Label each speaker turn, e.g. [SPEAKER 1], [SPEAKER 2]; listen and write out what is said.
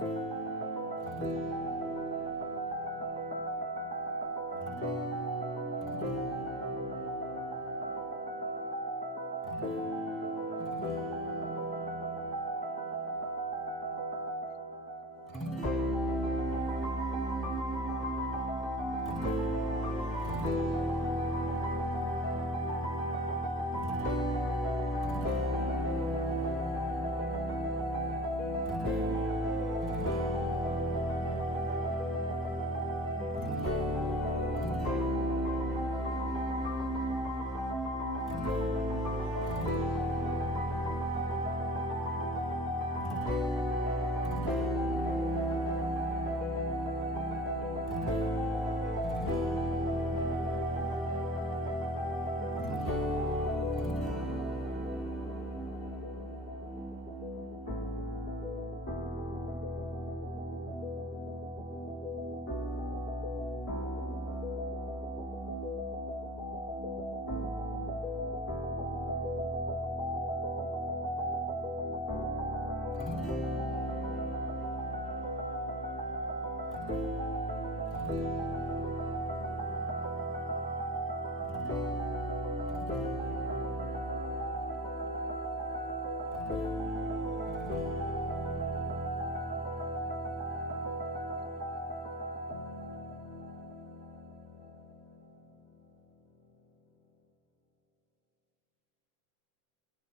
[SPEAKER 1] you Música